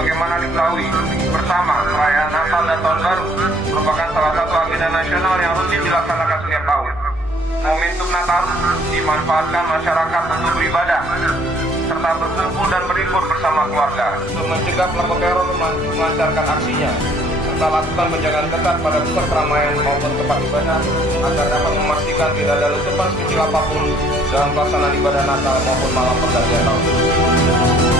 Bagaimana diketahui bersama, perayaan Natal dan Tahun Baru merupakan salah satu agenda nasional yang rutin dilaksanakan setiap tahun. Momentum Nataru dimanfaatkan masyarakat untuk beribadah, serta berkumpul dan berlibur bersama keluarga untuk mencegah kelompok teror melancarkan aksinya, serta lakukan penjagaan ketat pada pusat keramaian maupun tempat ibadah agar dapat memastikan tidak ada letupan sekecil apapun dalam pelaksanaan ibadah Natal maupun malam pergantian tahun.